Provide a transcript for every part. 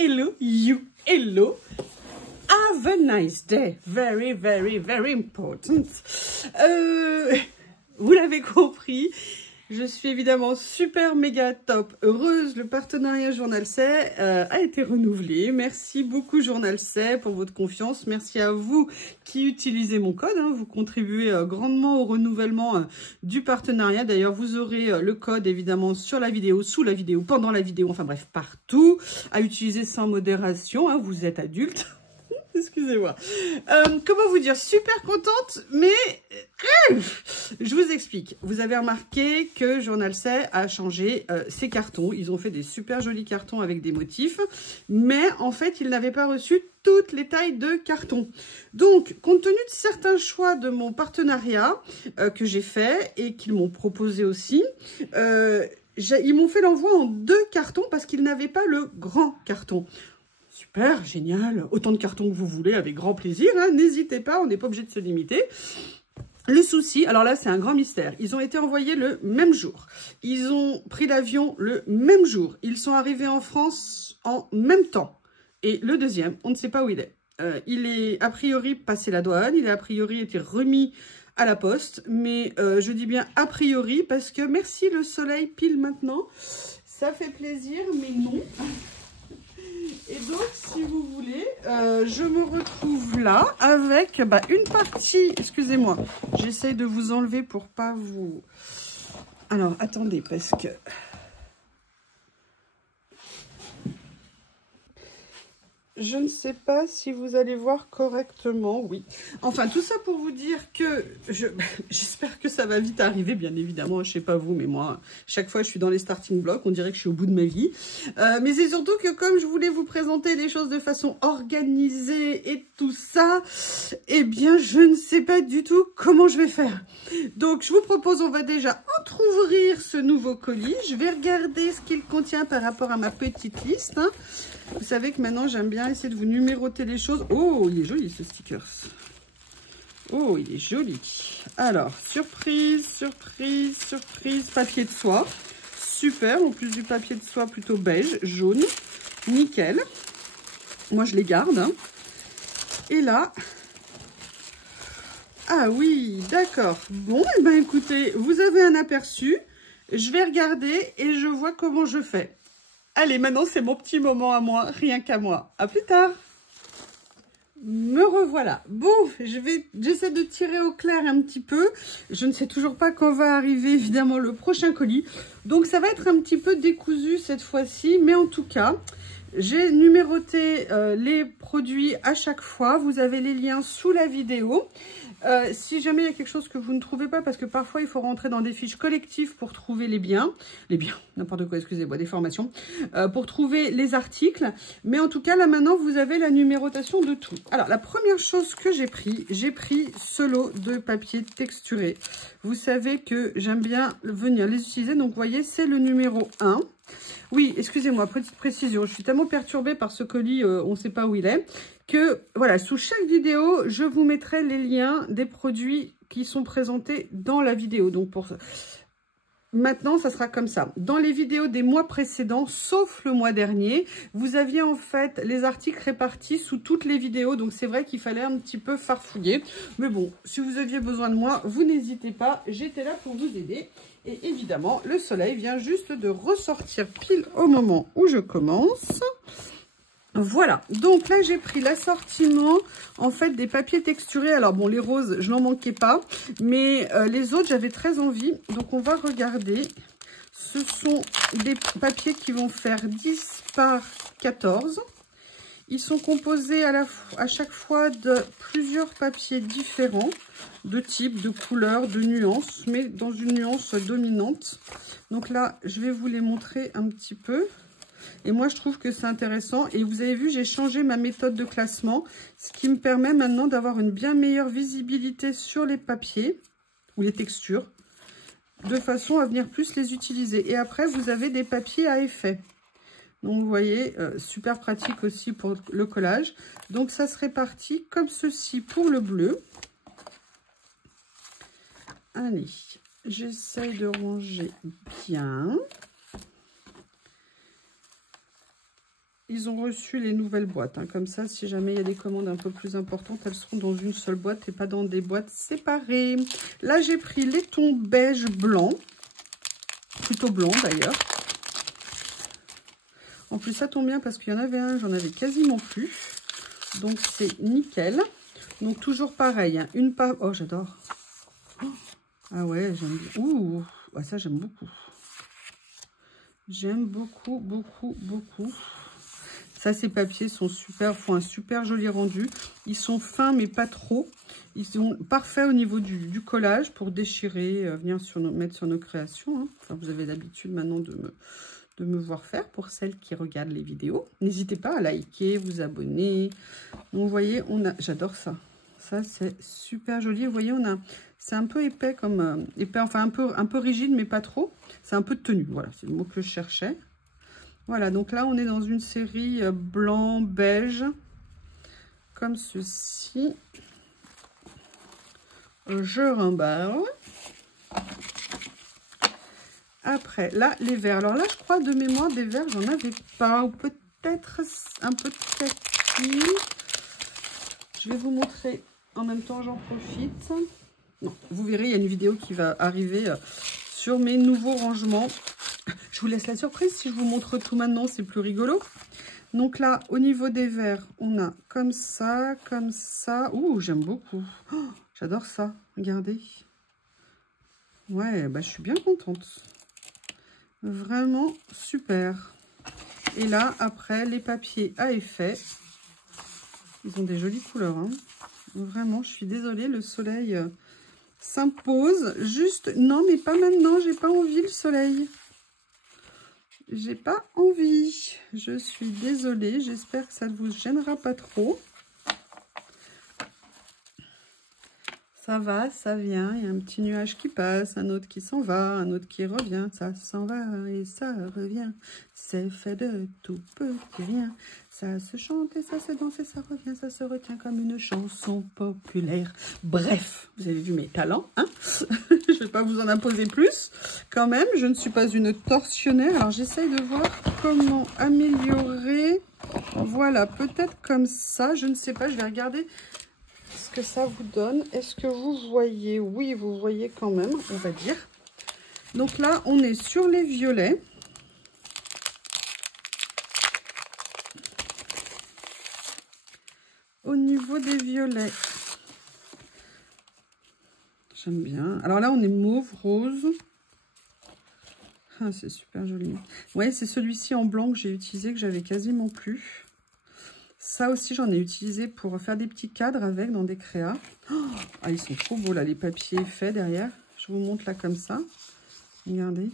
hello, you, hello. Have a nice day. Very, very, very important. Vous l'avez compris, je suis évidemment super méga top heureuse. Le partenariat Journal C a été renouvelé. Merci beaucoup Journal C pour votre confiance. Merci à vous qui utilisez mon code. Vous contribuez grandement au renouvellement du partenariat. D'ailleurs, vous aurez le code évidemment sur la vidéo, sous la vidéo, pendant la vidéo, enfin bref, partout. À utiliser sans modération. Vous êtes adulte. Excusez-moi. Comment vous dire? Super contente, mais je vous explique. Vous avez remarqué que Journal C a changé ses cartons. Ils ont fait des super jolis cartons avec des motifs, mais en fait, ils n'avaient pas reçu toutes les tailles de carton. Donc, compte tenu de certains choix de mon partenariat que j'ai fait et qu'ils m'ont proposé aussi, ils m'ont fait l'envoi en 2 cartons parce qu'ils n'avaient pas le grand carton. Super, génial, autant de cartons que vous voulez, avec grand plaisir, n'hésitez pas, on n'est pas obligé de se limiter. Le souci, alors là c'est un grand mystère, ils ont été envoyés le même jour, ils ont pris l'avion le même jour, ils sont arrivés en France en même temps, et le deuxième, on ne sait pas où il est. Il est a priori passé la douane, il a a priori été remis à la poste, mais je dis bien a priori parce que merci le soleil pile maintenant, ça fait plaisir, mais non. Et donc, si vous voulez, je me retrouve là avec une partie... Excusez-moi, j'essaye de vous enlever pour pas vous... Alors, attendez, parce que... Je ne sais pas si vous allez voir correctement, oui. Enfin, tout ça pour vous dire que j'espère que ça va vite arriver, bien évidemment. Je sais pas vous, mais moi, chaque fois, je suis dans les starting blocks. On dirait que je suis au bout de ma vie. Mais c'est surtout que comme je voulais vous présenter les choses de façon organisée et tout ça, eh bien, je ne sais pas du tout comment je vais faire. Donc, je vous propose, on va déjà entrouvrir ce nouveau colis. Je vais regarder ce qu'il contient par rapport à ma petite liste, Vous savez que maintenant, j'aime bien essayer de vous numéroter les choses. Oh, il est joli ce stickers. Oh, il est joli. Alors, surprise, surprise, surprise. Papier de soie. Super, en plus du papier de soie plutôt beige, jaune. Nickel. Moi, je les garde. Et là... Ah oui, d'accord. Bon, et ben écoutez, vous avez un aperçu. Je vais regarder et je vois comment je fais. Allez, maintenant, c'est mon petit moment à moi, rien qu'à moi. À plus tard. Me revoilà. Bon, j'essaie de tirer au clair un petit peu. Je ne sais toujours pas quand va arriver, évidemment, le prochain colis. Donc, ça va être un petit peu décousu cette fois-ci. Mais en tout cas, j'ai numéroté les produits à chaque fois. Vous avez les liens sous la vidéo. Si jamais il y a quelque chose que vous ne trouvez pas, parce que parfois il faut rentrer dans des fiches collectives pour trouver les biens, n'importe quoi, excusez-moi, des formations, pour trouver les articles. Mais en tout cas, là maintenant, vous avez la numérotation de tout. Alors, la première chose que j'ai pris ce lot de papier texturé. Vous savez que j'aime bien venir les utiliser. Donc, vous voyez, c'est le numéro 1. Oui, excusez-moi, petite précision, je suis tellement perturbée par ce colis, on ne sait pas où il est, que voilà, sous chaque vidéo, je vous mettrai les liens des produits qui sont présentés dans la vidéo. Donc pour ça, maintenant, ça sera comme ça. Dans les vidéos des mois précédents, sauf le mois dernier, vous aviez en fait les articles répartis sous toutes les vidéos. Donc c'est vrai qu'il fallait un petit peu farfouiller. Mais bon, si vous aviez besoin de moi, vous n'hésitez pas, j'étais là pour vous aider. Et évidemment, le soleil vient juste de ressortir pile au moment où je commence. Voilà, donc là j'ai pris l'assortiment en fait des papiers texturés. Alors bon, les roses, je n'en manquais pas, mais les autres j'avais très envie. Donc on va regarder. Ce sont des papiers qui vont faire 10 par 14. Ils sont composés à chaque fois de plusieurs papiers différents, de type, de couleur, de nuances, mais dans une nuance dominante. Donc là, je vais vous les montrer un petit peu. Et moi, je trouve que c'est intéressant. Et vous avez vu, j'ai changé ma méthode de classement, ce qui me permet maintenant d'avoir une bien meilleure visibilité sur les papiers ou les textures, de façon à venir plus les utiliser. Et après, vous avez des papiers à effet. Donc, vous voyez, super pratique aussi pour le collage. Donc, ça se répartit comme ceci pour le bleu. Allez, j'essaye de ranger bien. ils ont reçu les nouvelles boîtes. Hein. Comme ça, si jamais il y a des commandes un peu plus importantes, elles seront dans une seule boîte et pas dans des boîtes séparées. Là, j'ai pris les tons beige blanc. Plutôt blanc d'ailleurs. En plus, ça tombe bien parce qu'il y en avait un, j'en avais quasiment plus. Donc, c'est nickel. Donc, toujours pareil. Hein. Une pas. Oh, j'adore. Ah ouais, j'aime bien. Ouh, ah, ça, j'aime beaucoup. J'aime beaucoup, beaucoup, beaucoup. Ça, ces papiers sont super, font un super joli rendu. Ils sont fins, mais pas trop. Ils sont parfaits au niveau du collage pour déchirer, venir mettre sur nos créations. Hein. Enfin, vous avez l'habitude maintenant de me voir faire pour celles qui regardent les vidéos. N'hésitez pas à liker, vous abonner. Donc, vous voyez, on a... J'adore ça. Ça, c'est super joli. Vous voyez, on a... C'est un peu épais comme... épais, enfin, un peu rigide, mais pas trop. C'est un peu tenu. Voilà, c'est le mot que je cherchais. Voilà, donc là, on est dans une série blanc, beige, comme ceci. Je rembarre. Après, là, les verts. Alors là, je crois, de mémoire, des verts, j'en avais pas. Ou peut-être un peu de kaki. Je vais vous montrer. En même temps, j'en profite. Non, vous verrez, il y a une vidéo qui va arriver sur mes nouveaux rangements. Je vous laisse la surprise. Si je vous montre tout maintenant, c'est plus rigolo. Donc là, au niveau des verres, on a comme ça, comme ça. Ouh, j'aime beaucoup. Oh, j'adore ça. Regardez. Ouais, bah, je suis bien contente. Vraiment super. Et là, après, les papiers à effet. Ils ont des jolies couleurs. Hein. Vraiment, je suis désolée, le soleil s'impose. Juste, non, mais pas maintenant. J'ai pas envie, le soleil. J'ai pas envie. Je suis désolée. J'espère que ça ne vous gênera pas trop. Ça va, ça vient. Il y a un petit nuage qui passe, un autre qui s'en va, un autre qui revient. Ça s'en va et ça revient. C'est fait de tout petit rien. Ça se chante et ça se danse et ça revient. Ça se retient comme une chanson populaire. Bref, vous avez vu mes talents, hein. Je ne vais pas vous en imposer plus. Quand même, je ne suis pas une tortionnaire. Alors, j'essaye de voir comment améliorer. Voilà, peut-être comme ça. Je ne sais pas, je vais regarder ce que ça vous donne. Est-ce que vous voyez? Oui, vous voyez quand même, on va dire. Donc là, on est sur les violets. Au niveau des violets, j'aime bien. Alors là, on est mauve, rose. Ah, c'est super joli. Ouais, c'est celui-ci en blanc que j'ai utilisé, que j'avais quasiment plus. Ça aussi, j'en ai utilisé pour faire des petits cadres avec dans des créas. Oh, ah, ils sont trop beaux, là, les papiers faits derrière. Je vous montre là comme ça. Regardez,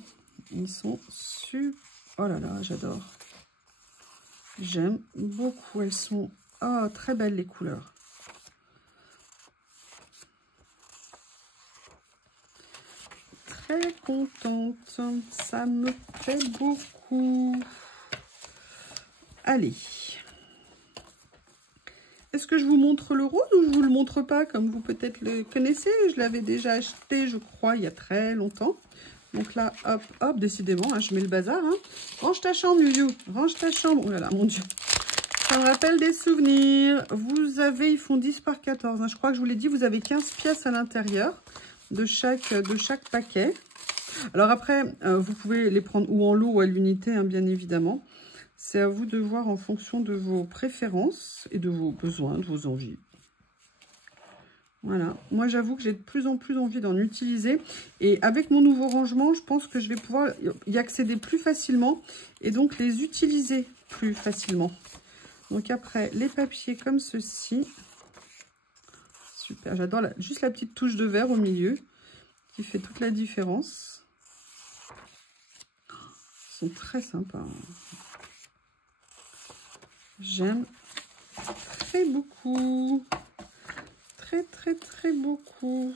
ils sont super... Oh là là, j'adore. J'aime beaucoup. Elles sont très belles, les couleurs. Très contente. Ça me plaît beaucoup. Allez. Est-ce que je vous montre le rose ou je vous le montre pas? Comme vous peut-être le connaissez, je l'avais déjà acheté, je crois, il y a très longtemps. Donc là, hop, hop, décidément, hein, je mets le bazar. Hein. Range ta chambre, Youyou. Range ta chambre. Oh là là, mon Dieu. Ça me rappelle des souvenirs. Vous avez, ils font 10 par 14. Hein. Je crois que je vous l'ai dit, vous avez 15 pièces à l'intérieur de chaque paquet. Alors après, vous pouvez les prendre ou en lot ou à l'unité, hein, bien évidemment. C'est à vous de voir en fonction de vos préférences et de vos besoins, de vos envies. Voilà. Moi, j'avoue que j'ai de plus en plus envie d'en utiliser. Et avec mon nouveau rangement, je pense que je vais pouvoir y accéder plus facilement et donc les utiliser plus facilement. Donc après, les papiers comme ceci. Super, j'adore juste la petite touche de vert au milieu qui fait toute la différence. Ils sont très sympas. J'aime très beaucoup. Très, très, très beaucoup.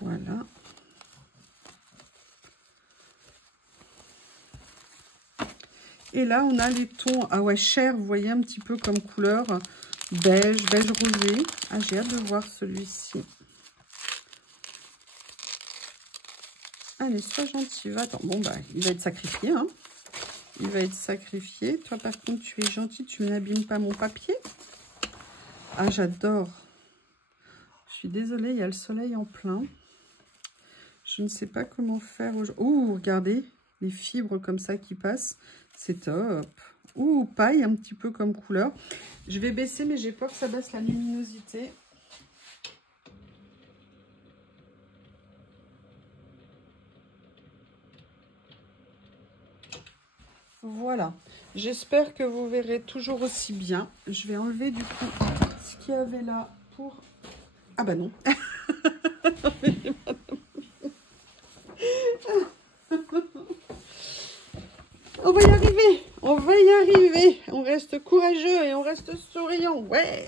Voilà. Et là, on a les tons, ah ouais, chair, vous voyez un petit peu comme couleur, beige, beige rosé. Ah, j'ai hâte de voir celui-ci. Allez, sois gentil, va. Attends, bon, bah, il va être sacrifié, hein. il va être sacrifié. Toi, par contre, tu es gentil, tu n'abîmes pas mon papier. Ah, j'adore. Je suis désolée, il y a le soleil en plein. Je ne sais pas comment faire aujourd'hui. Ouh, regardez, les fibres comme ça qui passent. C'est top. Ouh, paille un petit peu comme couleur. Je vais baisser, mais j'ai peur que ça baisse la luminosité. Voilà. J'espère que vous verrez toujours aussi bien. Je vais enlever du coup ce qu'il y avait là pour... Ah bah non. On va y arriver. On va y arriver. On reste courageux et on reste souriant. Ouais.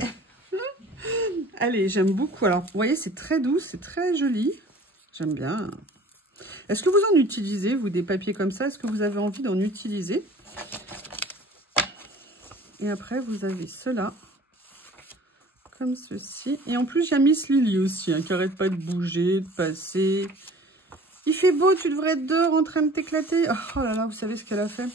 Allez, j'aime beaucoup. Alors, vous voyez, c'est très doux, c'est très joli. J'aime bien. Est-ce que vous en utilisez, vous, des papiers comme ça? Est-ce que vous avez envie d'en utiliser? Et après, vous avez cela, comme ceci. Et en plus, il y a Miss Lily aussi, hein, qui n'arrête pas de bouger, de passer. Il fait beau, tu devrais être dehors en train de t'éclater. Oh là là, vous savez ce qu'elle a fait?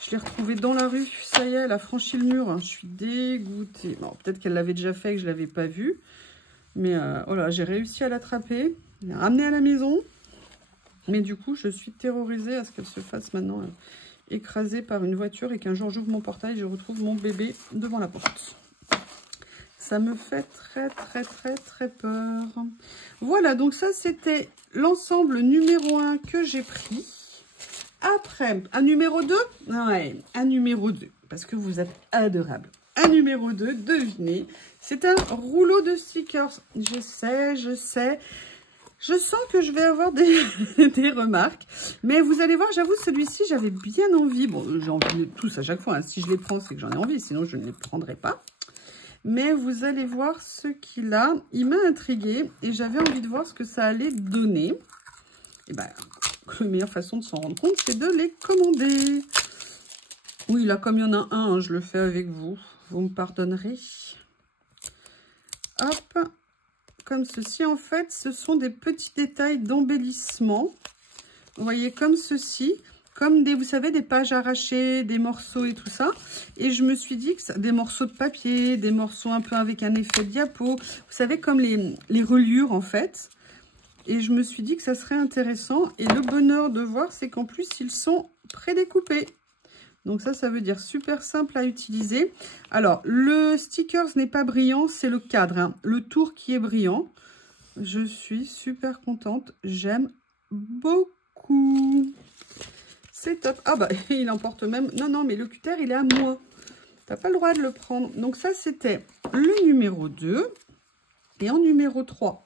Je l'ai retrouvée dans la rue. Ça y est, elle a franchi le mur. Je suis dégoûtée. Bon, peut-être qu'elle l'avait déjà fait et que je ne l'avais pas vue. Mais oh là, j'ai réussi à l'attraper, la ramener à la maison. Mais du coup, je suis terrorisée à ce qu'elle se fasse maintenant écraser par une voiture et qu'un jour j'ouvre mon portail et je retrouve mon bébé devant la porte. Ça me fait très peur. Voilà, donc ça c'était l'ensemble numéro 1 que j'ai pris. Après, un numéro 2? Ouais, un numéro 2, parce que vous êtes adorables. Un numéro 2, devinez, c'est un rouleau de stickers. Je sais. Je sens que je vais avoir des remarques. Mais vous allez voir, j'avoue, celui-ci, j'avais bien envie. Bon, j'ai envie de tous à chaque fois. Hein. Si je les prends, c'est que j'en ai envie. Sinon, je ne les prendrai pas. Mais vous allez voir ce qu'il a. Il m'a intriguée. Et j'avais envie de voir ce que ça allait donner. Et bien, la meilleure façon de s'en rendre compte, c'est de les commander. Oui, là, comme il y en a un, je le fais avec vous. Vous me pardonnerez. Hop. Comme ceci, en fait, ce sont des petits détails d'embellissement. Vous voyez, comme ceci, comme des, vous savez, des pages arrachées, des morceaux et tout ça. Et je me suis dit que ça, des morceaux de papier, des morceaux un peu avec un effet diapo. Vous savez, comme les reliures, en fait. Et je me suis dit que ça serait intéressant. Et le bonheur de voir, c'est qu'en plus, ils sont prédécoupés. Donc ça veut dire super simple à utiliser. Alors, le sticker n'est pas brillant, c'est le cadre, hein, le tour qui est brillant. Je suis super contente, j'aime beaucoup. C'est top. Ah bah, il emporte même... Non, mais le cutter, il est à moi. T'as pas le droit de le prendre. Donc ça, c'était le numéro 2. Et en numéro 3...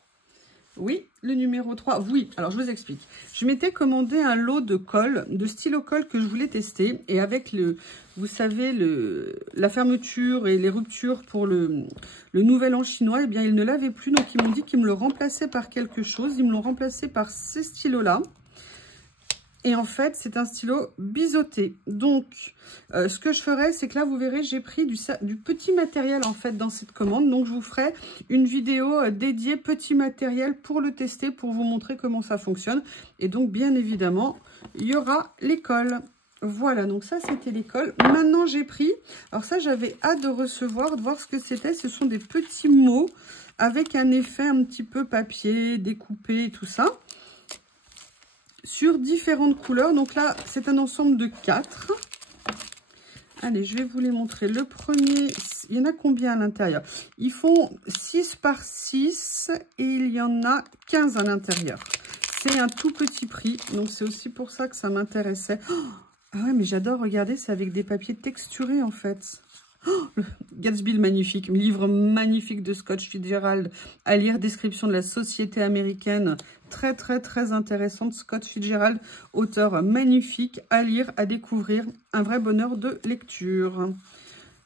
Oui, le numéro 3, oui, alors je vous explique. Je m'étais commandé un lot de colle, de stylo colle que je voulais tester. Et avec vous savez, la fermeture et les ruptures pour le nouvel an chinois, eh bien, ils ne l'avaient plus. Donc, ils m'ont dit qu'ils me le remplaçaient par quelque chose. Ils me l'ont remplacé par ces stylos-là. Et en fait, c'est un stylo biseauté. Donc, ce que je ferai, c'est que là, vous verrez, j'ai pris du petit matériel, en fait, dans cette commande. Donc, je vous ferai une vidéo dédiée petit matériel pour le tester, pour vous montrer comment ça fonctionne. Et donc, bien évidemment, il y aura l'école. Voilà, donc ça, c'était l'école. Maintenant, j'ai pris... Alors ça, j'avais hâte de recevoir, de voir ce que c'était. Ce sont des petits mots avec un effet un petit peu papier, découpé et tout ça. Sur différentes couleurs. Donc là, c'est un ensemble de 4. Allez, je vais vous les montrer. Le premier, il y en a combien à l'intérieur? Ils font 6 par 6 et il y en a 15 à l'intérieur. C'est un tout petit prix, donc c'est aussi pour ça que ça m'intéressait. Oh, ah ouais, mais j'adore, regardez, c'est avec des papiers texturés en fait. Oh, le Gatsby le magnifique, livre magnifique de Scott Fitzgerald à lire, description de la société américaine, très intéressante. Scott Fitzgerald, auteur magnifique à lire, à découvrir, un vrai bonheur de lecture.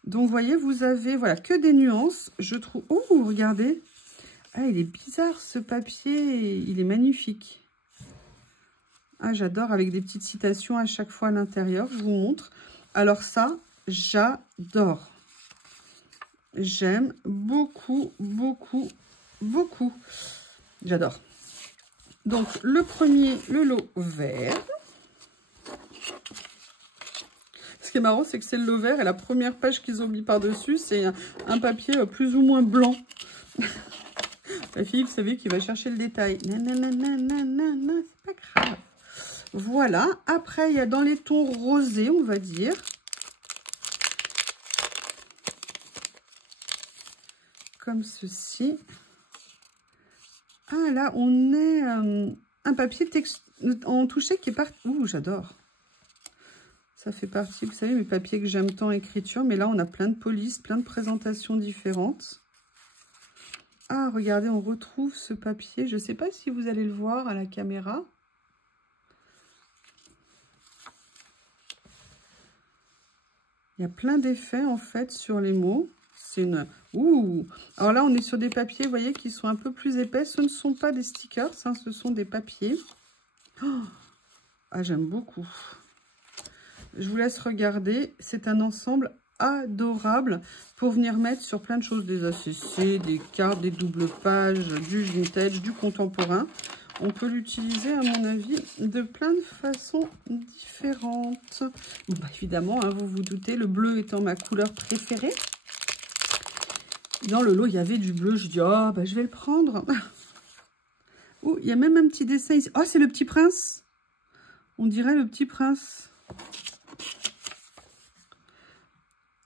Donc vous voyez, vous avez voilà que des nuances, je trouve. Oh, regardez, ah, il est bizarre ce papier, il est magnifique. Ah, j'adore, avec des petites citations à chaque fois à l'intérieur, je vous montre. Alors ça, j'adore. J'aime beaucoup. J'adore. Donc, le premier, le lot vert. qui est marrant, c'est que c'est le lot vert et la première page qu'ils ont mis par-dessus, c'est un papier plus ou moins blanc. La fille, vous savez, qui va chercher le détail. Nanana, c'est pas grave. Voilà. Après, il y a dans les tons rosés, on va dire. Comme ceci. Ah, là, on est un papier en touché qui est parti. Ouh, j'adore. Ça fait partie, vous savez, mes papiers que j'aime tant, écriture. Mais là, on a plein de polices, plein de présentations différentes. Ah, regardez, on retrouve ce papier. Je ne sais pas si vous allez le voir à la caméra. Il y a plein d'effets, en fait, sur les mots. C'est une... Ouh! Alors là, on est sur des papiers, vous voyez, qui sont un peu plus épais. Ce ne sont pas des stickers, hein, ce sont des papiers. Oh, ah, j'aime beaucoup. Je vous laisse regarder. C'est un ensemble adorable pour venir mettre sur plein de choses. Des ACC, des cartes, des doubles pages, du vintage, du contemporain. On peut l'utiliser, à mon avis, de plein de façons différentes. Bon, bah, évidemment, hein, vous vous doutez, le bleu étant ma couleur préférée. Dans le lot, il y avait du bleu. Je dis, oh, bah, je vais le prendre. Oh, il y a même un petit dessin ici. Oh, c'est le Petit Prince. On dirait le Petit Prince.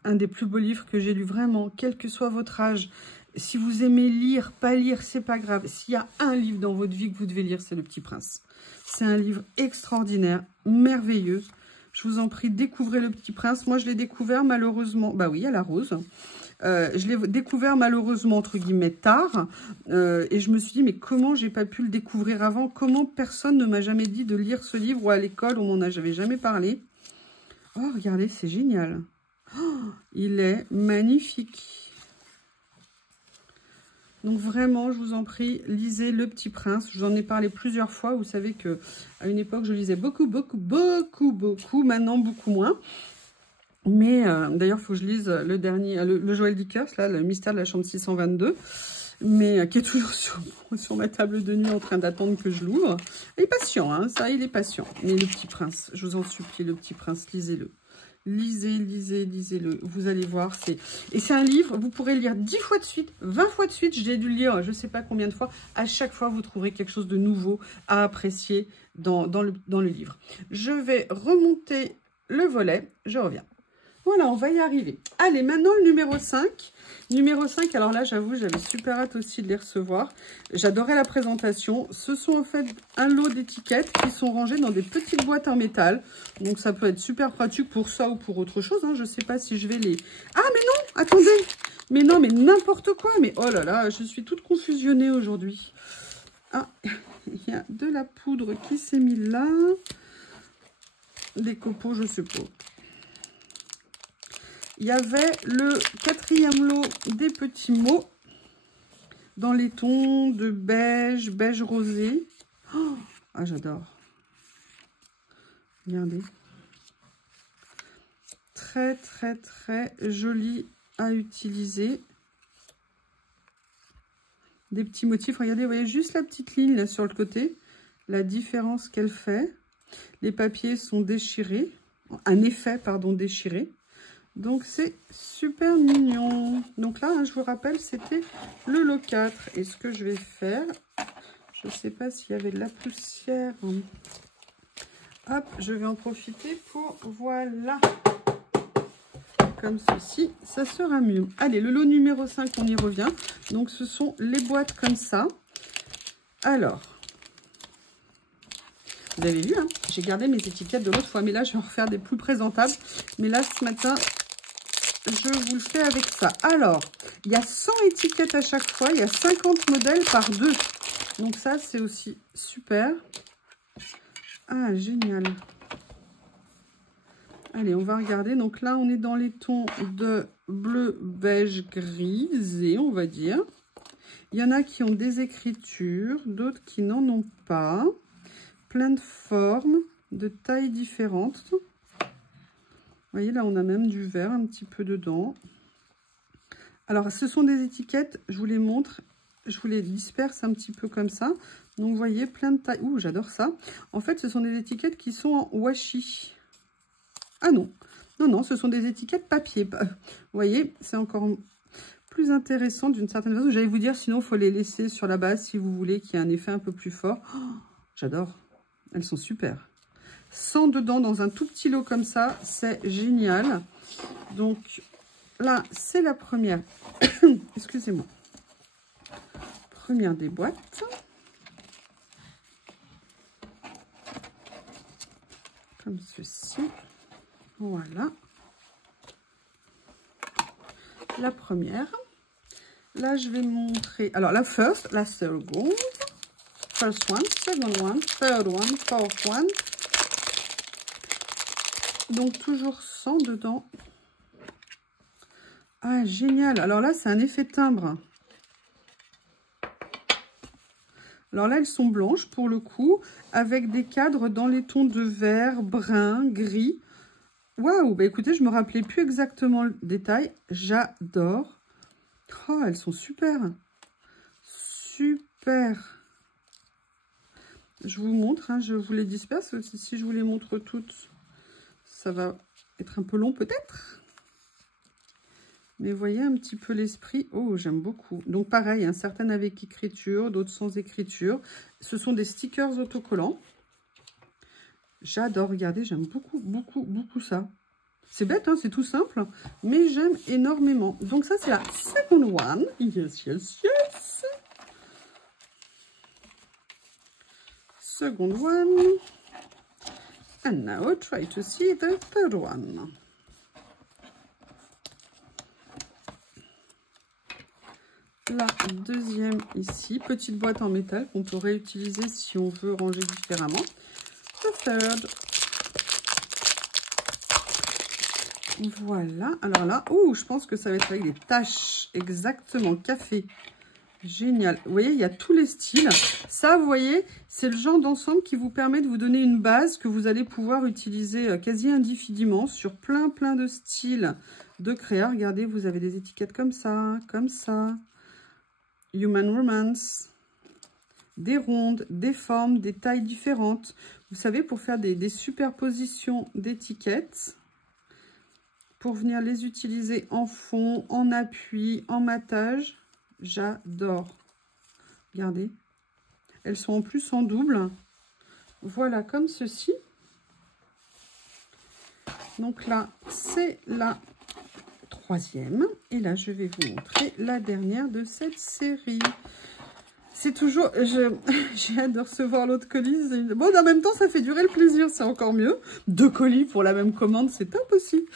Un des plus beaux livres que j'ai lu, vraiment, quel que soit votre âge. Si vous aimez lire, pas lire, c'est pas grave. S'il y a un livre dans votre vie que vous devez lire, c'est Le Petit Prince. C'est un livre extraordinaire, merveilleux. Je vous en prie, découvrez Le Petit Prince. Moi, je l'ai découvert malheureusement, bah oui, à la rose. Je l'ai découvert malheureusement, entre guillemets, tard. Et je me suis dit, mais comment j'ai pas pu le découvrir avant? Comment personne ne m'a jamais dit de lire ce livre, ou à l'école, on m'en avait jamais parlé. Oh, regardez, c'est génial. Oh, il est magnifique. Donc vraiment, je vous en prie, lisez Le Petit Prince. Je vous en ai parlé plusieurs fois. Vous savez que à une époque, je lisais beaucoup. Maintenant, beaucoup moins. Mais d'ailleurs, il faut que je lise le dernier, le Joël Dickers, là, Le Mystère de la chambre 622. Mais qui est toujours sur ma table de nuit en train d'attendre que je l'ouvre. Il est patient, hein, ça, il est patient. Mais Le Petit Prince, je vous en supplie, Le Petit Prince, lisez-le. Lisez-le. Vous allez voir. Et c'est un livre, vous pourrez le lire 10 fois de suite, 20 fois de suite. J'ai dû le lire je ne sais pas combien de fois. À chaque fois, vous trouverez quelque chose de nouveau à apprécier dans le livre. Je vais remonter le volet. Je reviens. Voilà, on va y arriver. Allez, maintenant le numéro 5. Numéro 5, alors là, j'avoue, j'avais super hâte aussi de les recevoir. J'adorais la présentation. Ce sont en fait un lot d'étiquettes qui sont rangées dans des petites boîtes en métal. Donc, ça peut être super pratique pour ça ou pour autre chose. Hein. Je ne sais pas si je vais les... Ah, mais non, attendez. Mais non, mais n'importe quoi. Mais oh là là, je suis toute confusionnée aujourd'hui. Ah, il y a de la poudre qui s'est mise là. Des copeaux, je sais pas. Il y avait le 4e lot des petits mots dans les tons de beige, beige rosé. Oh, ah, j'adore. Regardez. Très, très, très joli à utiliser. Des petits motifs. Regardez, vous voyez juste la petite ligne là sur le côté. La différence qu'elle fait. Les papiers sont déchirés. Un effet, pardon, déchiré. Donc, c'est super mignon. Donc là, hein, je vous rappelle, c'était le lot 4. Et ce que je vais faire, je ne sais pas s'il y avait de la poussière. Hop, je vais en profiter pour, voilà, comme ceci, ça sera mieux. Allez, le lot numéro 5, on y revient. Donc, ce sont les boîtes comme ça. Alors, vous avez vu, hein, j'ai gardé mes étiquettes de l'autre fois, mais là, je vais en refaire des plus présentables. Mais là, ce matin... je vous le fais avec ça. Alors, il y a 100 étiquettes à chaque fois. Il y a 50 modèles par 2. Donc ça, c'est aussi super. Ah, génial. Allez, on va regarder. Donc là, on est dans les tons de bleu, beige, grisé, on va dire. Il y en a qui ont des écritures, d'autres qui n'en ont pas. Plein de formes, de tailles différentes. Vous voyez, là, on a même du vert un petit peu dedans. Alors, ce sont des étiquettes, je vous les montre. Je vous les disperse un petit peu comme ça. Donc, vous voyez, plein de tailles. Ouh, j'adore ça. En fait, ce sont des étiquettes qui sont en washi. Ah non, Non, non, ce sont des étiquettes papier. Vous voyez, c'est encore plus intéressant d'une certaine façon. J'allais vous dire, sinon, il faut les laisser sur la base si vous voulez qu'il y ait un effet un peu plus fort. Oh, j'adore. Elles sont super. 100 dedans dans un tout petit lot comme ça, c'est génial. Donc là, c'est la première. Excusez-moi. Première des boîtes. Comme ceci. Voilà. La première. Là, je vais montrer. Alors, la first, la second. First one, second one, third one, fourth one. Donc, toujours 100 dedans. Ah, génial. Alors là, c'est un effet timbre. Alors là, elles sont blanches pour le coup, avec des cadres dans les tons de vert, brun, gris. Waouh, bah écoutez, je me rappelais plus exactement le détail. J'adore. Oh, elles sont super. Super. Je vous montre, hein, je vous les disperse. Si je vous les montre toutes, ça va être un peu long peut-être. Mais voyez un petit peu l'esprit. Oh, j'aime beaucoup. Donc pareil, hein, certaines avec écriture, d'autres sans écriture. Ce sont des stickers autocollants. J'adore, regardez, j'aime beaucoup, beaucoup, beaucoup ça. C'est bête, hein, c'est tout simple, mais j'aime énormément. Donc ça, c'est la second one. Yes, yes, yes. Second one. And now try to see the third one. La deuxième ici, petite boîte en métal qu'on peut réutiliser si on veut ranger différemment. The third. Voilà, alors là, je pense que ça va être avec des taches, exactement, café. Génial. Vous voyez, il y a tous les styles. Ça, vous voyez, c'est le genre d'ensemble qui vous permet de vous donner une base que vous allez pouvoir utiliser quasi indéfiniment sur plein de styles de créa. Regardez, vous avez des étiquettes comme ça, Human Romance, des rondes, des formes, des tailles différentes. Vous savez, pour faire des superpositions d'étiquettes, pour venir les utiliser en fond, en appui, en matage, j'adore. Regardez, elles sont en plus en double. Voilà, comme ceci. Donc là, c'est la troisième. Et là, je vais vous montrer la dernière de cette série. C'est toujours... J'ai hâte de recevoir l'autre colis. Bon, en même temps, ça fait durer le plaisir. C'est encore mieux. 2 colis pour la même commande, c'est impossible.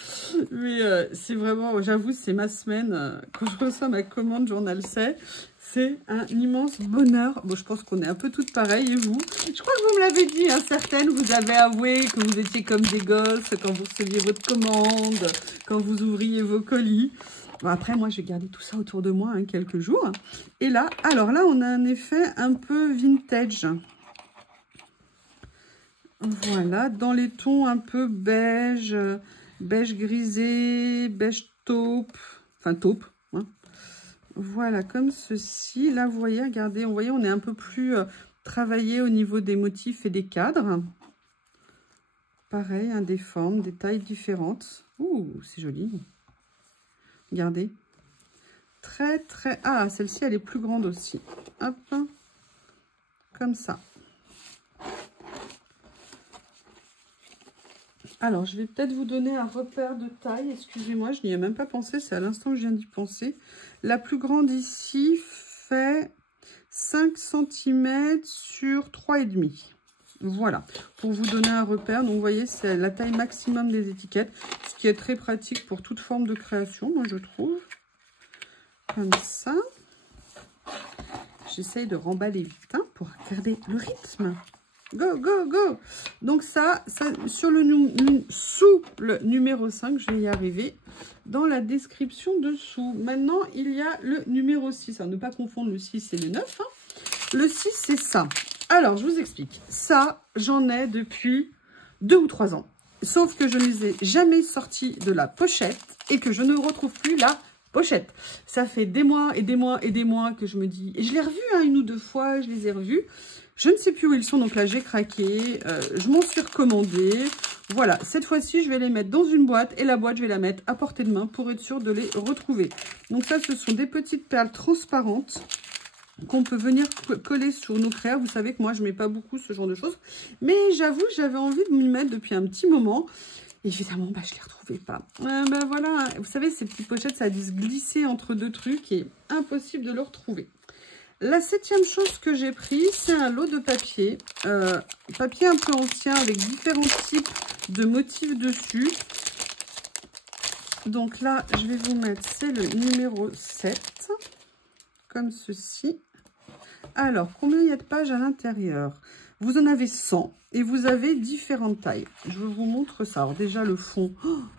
Mais c'est vraiment... J'avoue, c'est ma semaine. Quand je reçois ma commande Journal C, c'est un immense bonheur. Bon, je pense qu'on est un peu toutes pareilles. Et vous? Je crois que vous me l'avez dit, hein, certaines. Vous avez avoué que vous étiez comme des gosses quand vous receviez votre commande, quand vous ouvriez vos colis. Bon, après, moi, je vais garder tout ça autour de moi quelques jours. Et là, alors là, on a un effet un peu vintage. Voilà, dans les tons un peu beige, beige grisé, beige taupe. Enfin, taupe. Hein. Voilà, comme ceci. Là, vous voyez, regardez, on est un peu plus travaillé au niveau des motifs et des cadres. Pareil, hein, des formes, des tailles différentes. Ouh, c'est joli. Regardez. Très. Ah, celle-ci, elle est plus grande aussi. Hop. Comme ça. Alors, je vais peut-être vous donner un repère de taille. Excusez-moi, je n'y ai même pas pensé. C'est à l'instant que je viens d'y penser. La plus grande ici fait 5 cm sur 3,5. Voilà, pour vous donner un repère. Donc, vous voyez, c'est la taille maximum des étiquettes, ce qui est très pratique pour toute forme de création, moi, je trouve. Comme ça. J'essaye de remballer vite hein, pour garder le rythme. Go, go, go! Donc, ça sur sous le numéro 5, je vais y arriver, dans la description dessous. Maintenant, il y a le numéro 6. Alors, ne pas confondre le 6 et le 9. Hein. Le 6, c'est ça. Alors, je vous explique. Ça, j'en ai depuis 2 ou 3 ans. Sauf que je ne les ai jamais sortis de la pochette et que je ne retrouve plus la pochette. Ça fait des mois et des mois et des mois que je me dis... Et je l'ai revu hein, 1 ou 2 fois, je les ai revus. Je ne sais plus où ils sont, donc là j'ai craqué, je m'en suis recommandé. Voilà, cette fois-ci je vais les mettre dans une boîte et la boîte je vais la mettre à portée de main pour être sûre de les retrouver. Donc ça ce sont des petites perles transparentes qu'on peut venir coller sur nos créas. Vous savez que moi je mets pas beaucoup ce genre de choses, mais j'avoue j'avais envie de m'y mettre depuis un petit moment. Évidemment, bah, je ne les retrouvais pas. Bah, voilà, vous savez, ces petites pochettes, ça a dû se glisser entre deux trucs et impossible de le retrouver. La 7e chose que j'ai pris, c'est un lot de papier. Papier un peu ancien avec différents types de motifs dessus. Donc là, je vais vous mettre, c'est le numéro 7, comme ceci. Alors, combien il y a de pages à l'intérieur? Vous en avez 100 et vous avez différentes tailles. Je vous montre ça. Alors déjà, le fond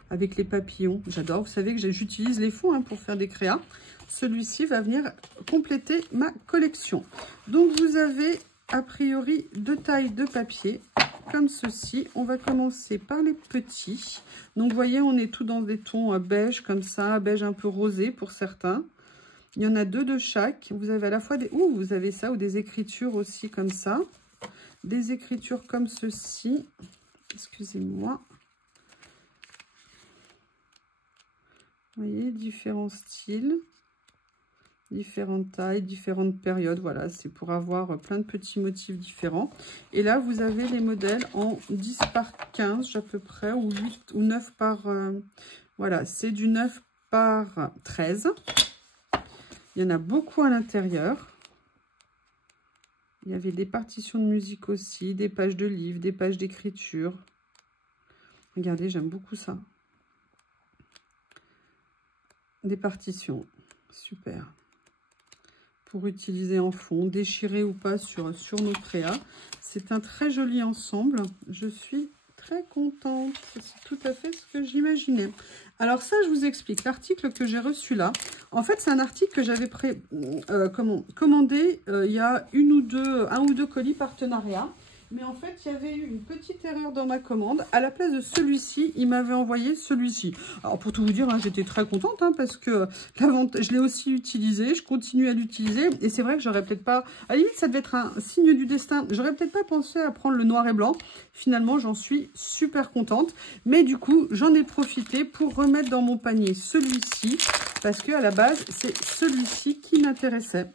avec les papillons, j'adore. Vous savez que j'utilise les fonds pour faire des créas. Celui-ci va venir compléter ma collection. Donc, vous avez a priori 2 tailles de papier comme ceci. On va commencer par les petits. Donc, vous voyez, on est tout dans des tons beige comme ça, beige un peu rosé pour certains. Il y en a 2 de chaque. Vous avez à la fois des... Ouh, vous avez ça ou des écritures aussi comme ça. Des écritures comme ceci. Excusez-moi. Vous voyez, différents styles, différentes tailles, différentes périodes. Voilà, c'est pour avoir plein de petits motifs différents. Et là, vous avez les modèles en 10 par 15 à peu près, ou 8 ou 9 par... voilà, c'est du 9 par 13. Il y en a beaucoup à l'intérieur. Il y avait des partitions de musique aussi, des pages de livres, des pages d'écriture. Regardez, j'aime beaucoup ça. Des partitions, super. Pour utiliser en fond, déchirer ou pas sur nos créas. C'est un très joli ensemble. Je suis très contente. C'est tout à fait ce que j'imaginais. Alors ça, je vous explique. L'article que j'ai reçu là, en fait, c'est un article que j'avais commandé il y a un ou deux colis partenariat. Mais en fait, il y avait eu une petite erreur dans ma commande. À la place de celui-ci, il m'avait envoyé celui-ci. Alors, pour tout vous dire, j'étais très contente parce que je l'ai aussi utilisé. Je continue à l'utiliser. Et c'est vrai que j'aurais peut-être pas... À la limite, ça devait être un signe du destin. J'aurais peut-être pas pensé à prendre le noir et blanc. Finalement, j'en suis super contente. Mais du coup, j'en ai profité pour remettre dans mon panier celui-ci. Parce qu'à la base, c'est celui-ci qui m'intéressait.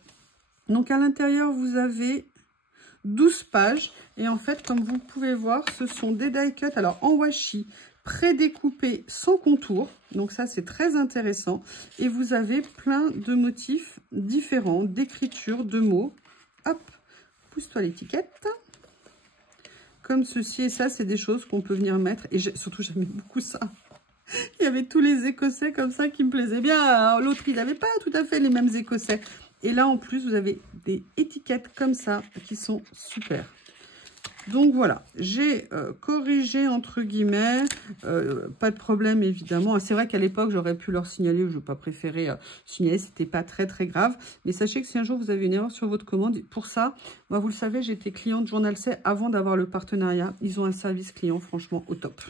Donc, à l'intérieur, vous avez 12 pages. Et en fait, comme vous pouvez voir, ce sont des die cuts, alors en washi, pré-découpés sans contour. Donc ça, c'est très intéressant. Et vous avez plein de motifs différents, d'écriture, de mots. Hop, pousse-toi l'étiquette. Comme ceci, et ça, c'est des choses qu'on peut venir mettre. Et surtout, j'aimais beaucoup ça. Il y avait tous les écossais comme ça qui me plaisaient bien. L'autre, il n'avait pas tout à fait les mêmes écossais. Et là, en plus, vous avez des étiquettes comme ça qui sont super. Donc voilà, j'ai corrigé entre guillemets, pas de problème évidemment. C'est vrai qu'à l'époque, j'aurais pu leur signaler, ou je n'ai pas préféré signaler, c'était pas très très grave. Mais sachez que si un jour vous avez une erreur sur votre commande, pour ça, moi, vous le savez, j'étais cliente Journal C avant d'avoir le partenariat. Ils ont un service client franchement au top.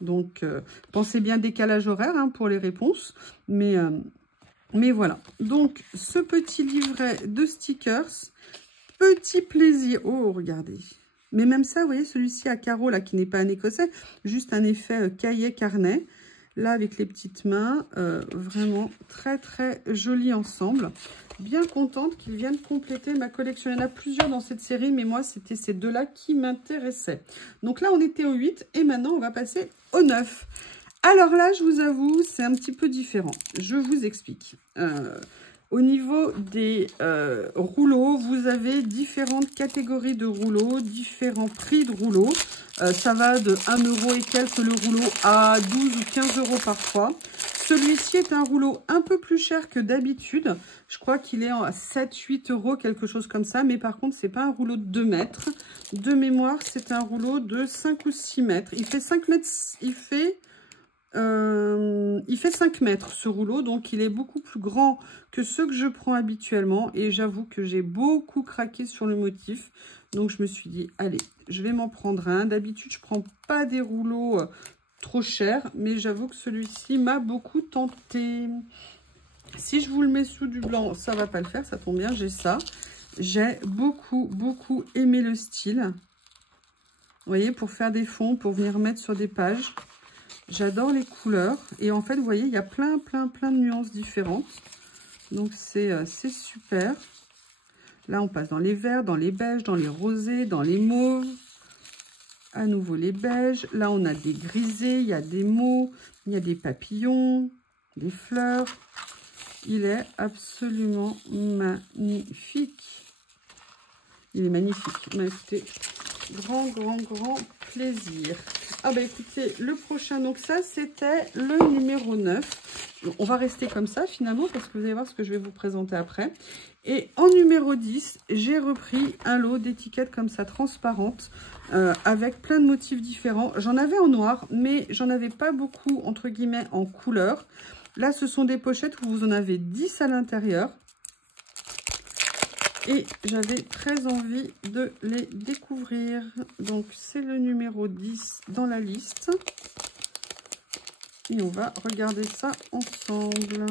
Donc, pensez bien décalage horaire pour les réponses. Mais voilà, donc ce petit livret de stickers, petit plaisir. Oh, regardez. Mais même ça, vous voyez, celui-ci à carreaux, là, qui n'est pas un écossais, juste un effet cahier-carnet. Là, avec les petites mains, vraiment très, très joli ensemble. Bien contente qu'ils viennent compléter ma collection. Il y en a plusieurs dans cette série, mais moi, c'était ces deux-là qui m'intéressaient. Donc là, on était au 8 et maintenant, on va passer au 9. Alors là, je vous avoue, c'est un petit peu différent. Je vous explique. Au niveau des rouleaux, vous avez différentes catégories de rouleaux, différents prix de rouleaux. Ça va de 1 € et quelques le rouleau à 12 ou 15 € parfois. Celui-ci est un rouleau un peu plus cher que d'habitude. Je crois qu'il est à 7-8 €, quelque chose comme ça. Mais par contre, ce n'est pas un rouleau de 2 mètres. De mémoire, c'est un rouleau de 5 ou 6 mètres. Il fait 5 mètres... Il fait 5 mètres ce rouleau, donc il est beaucoup plus grand que ceux que je prends habituellement. Et j'avoue que j'ai beaucoup craqué sur le motif. Donc je me suis dit, allez, je vais m'en prendre un. D'habitude, je ne prends pas des rouleaux trop chers, mais j'avoue que celui-ci m'a beaucoup tenté. Si je vous le mets sous du blanc, ça ne va pas le faire, ça tombe bien, j'ai ça. J'ai beaucoup aimé le style. Vous voyez, pour faire des fonds, pour venir mettre sur des pages. J'adore les couleurs. Et en fait, vous voyez, il y a plein de nuances différentes. Donc, c'est super. Là, on passe dans les verts, dans les beiges, dans les rosés, dans les mauves. À nouveau, les beiges. Là, on a des grisés, il y a des mauves, il y a des papillons, des fleurs. Il est absolument magnifique. Il est magnifique. Mais écoutez, grand plaisir. Ah bah écoutez, le prochain, donc ça c'était le numéro 9. On va rester comme ça finalement parce que vous allez voir ce que je vais vous présenter après. Et en numéro 10, j'ai repris un lot d'étiquettes comme ça transparentes avec plein de motifs différents. J'en avais en noir, mais j'en avais pas beaucoup entre guillemets en couleur. Là, ce sont des pochettes où vous en avez 10 à l'intérieur. Et j'avais très envie de les découvrir. Donc, c'est le numéro 10 dans la liste. Et on va regarder ça ensemble.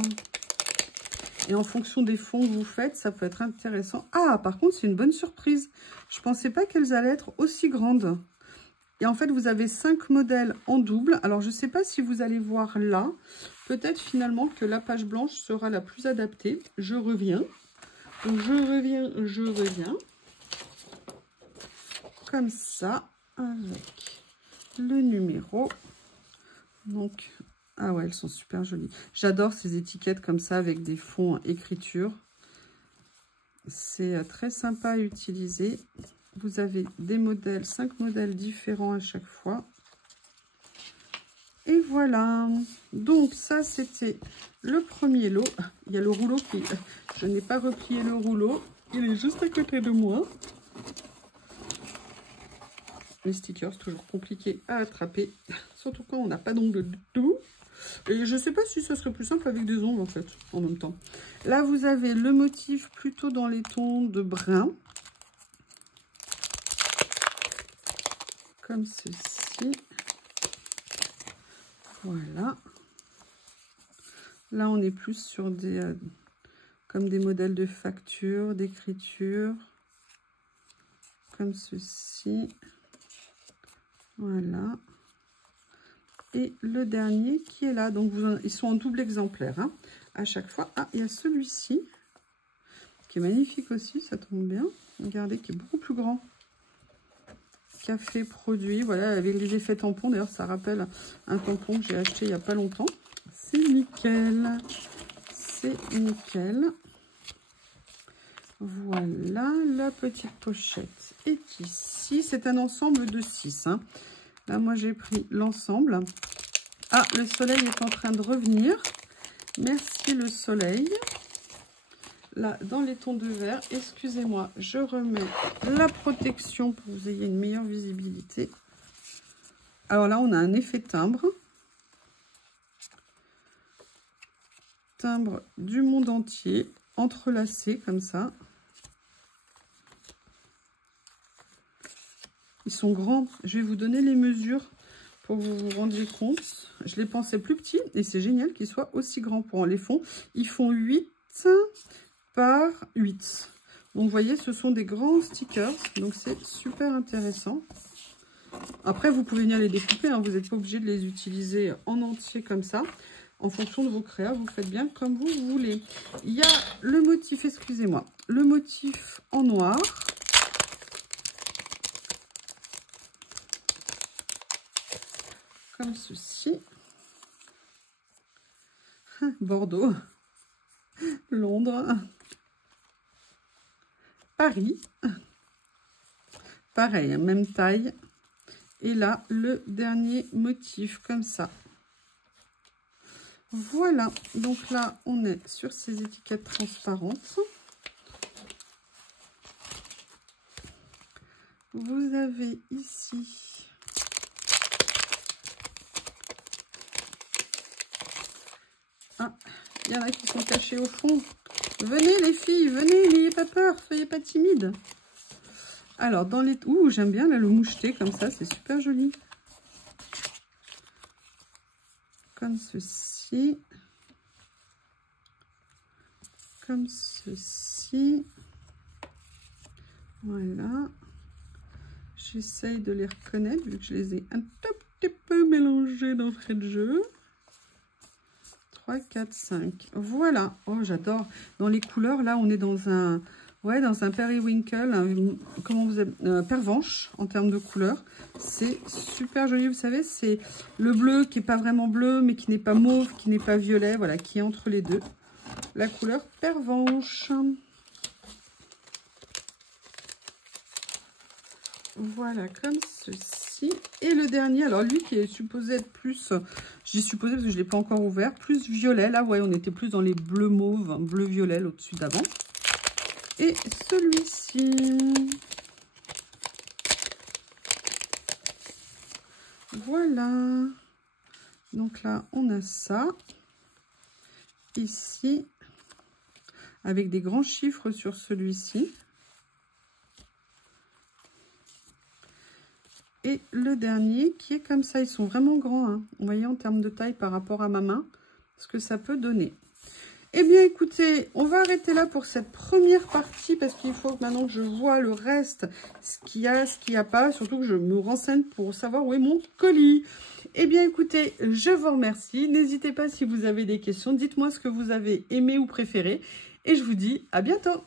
Et en fonction des fonds que vous faites, ça peut être intéressant. Ah, par contre, c'est une bonne surprise. Je ne pensais pas qu'elles allaient être aussi grandes. Et en fait, vous avez 5 modèles en double. Alors, je ne sais pas si vous allez voir là. Peut-être finalement que la page blanche sera la plus adaptée. Je reviens. Je reviens. Comme ça, avec le numéro. Donc, ah ouais, elles sont super jolies. J'adore ces étiquettes comme ça avec des fonds écriture. C'est très sympa à utiliser. Vous avez des modèles, 5 modèles différents à chaque fois. Et voilà. Donc, ça, c'était le premier lot. Il y a le rouleau qui... Je n'ai pas replié le rouleau. Il est juste à côté de moi. Les stickers, toujours compliqué à attraper. Surtout quand on n'a pas d'ongles du tout. Et je ne sais pas si ça serait plus simple avec des ongles, en fait, en même temps. Là, vous avez le motif plutôt dans les tons de brun. Comme ceci. Voilà. Là, on est plus sur des... comme des modèles de facture, d'écriture. Comme ceci. Voilà. Et le dernier qui est là. Donc, ils sont en double exemplaire hein, à chaque fois. Ah, il y a celui-ci qui est magnifique aussi. Ça tombe bien. Regardez, qui est beaucoup plus grand. Café produit. Voilà, avec les effets tampons. D'ailleurs, ça rappelle un tampon que j'ai acheté il n'y a pas longtemps. C'est nickel. C'est nickel. Voilà, la petite pochette est ici. C'est un ensemble de 6. Hein. Là, moi, j'ai pris l'ensemble. Ah, le soleil est en train de revenir. Merci, le soleil. Là, dans les tons de vert, excusez-moi, je remets la protection pour que vous ayez une meilleure visibilité. Alors là, on a un effet timbre. Timbre du monde entier, entrelacé comme ça. Ils sont grands. Je vais vous donner les mesures pour que vous vous rendiez compte. Je les pensais plus petits et c'est génial qu'ils soient aussi grands pour les fonds. Ils font 8 par 8. Donc, vous voyez, ce sont des grands stickers. Donc, c'est super intéressant. Après, vous pouvez venir les découper. Hein. Vous n'êtes pas obligé de les utiliser en entier comme ça. En fonction de vos créas, vous faites bien comme vous voulez. Il y a le motif, excusez-moi, le motif en noir. Comme ceci. Bordeaux. Londres. Paris. Pareil, même taille. Et là, le dernier motif, comme ça. Voilà. Donc là, on est sur ces étiquettes transparentes. Vous avez ici... Ah, il y en a qui sont cachés au fond. Venez les filles, venez, n'ayez pas peur, soyez pas timides. Alors, dans les... Ouh, j'aime bien là, le moucheté comme ça, c'est super joli. Comme ceci. Comme ceci. Voilà. J'essaye de les reconnaître vu que je les ai un tout petit peu mélangés d'entrée de jeu. 3, 4, 5. Voilà. Oh, j'adore. Dans les couleurs, là, on est dans un... Ouais, dans un periwinkle, comment vous pervenche en termes de couleur. C'est super joli, vous savez, c'est le bleu qui n'est pas vraiment bleu, mais qui n'est pas mauve, qui n'est pas violet, voilà, qui est entre les deux. La couleur pervenche. Voilà, comme ceci. Et le dernier, alors lui qui est supposé être plus, j'y supposé parce que je ne l'ai pas encore ouvert, plus violet. Là, ouais, on était plus dans les bleus mauves, bleu-violet, au-dessus d'avant. Et celui-ci. Voilà. Donc là, on a ça. Ici. Avec des grands chiffres sur celui-ci. Et le dernier qui est comme ça. Ils sont vraiment grands, hein. Vous voyez en termes de taille par rapport à ma main. Ce que ça peut donner. Eh bien, écoutez, on va arrêter là pour cette première partie parce qu'il faut que maintenant que je vois le reste, ce qu'il y a, ce qu'il n'y a pas, surtout que je me renseigne pour savoir où est mon colis. Eh bien, écoutez, je vous remercie. N'hésitez pas si vous avez des questions, dites-moi ce que vous avez aimé ou préféré et je vous dis à bientôt.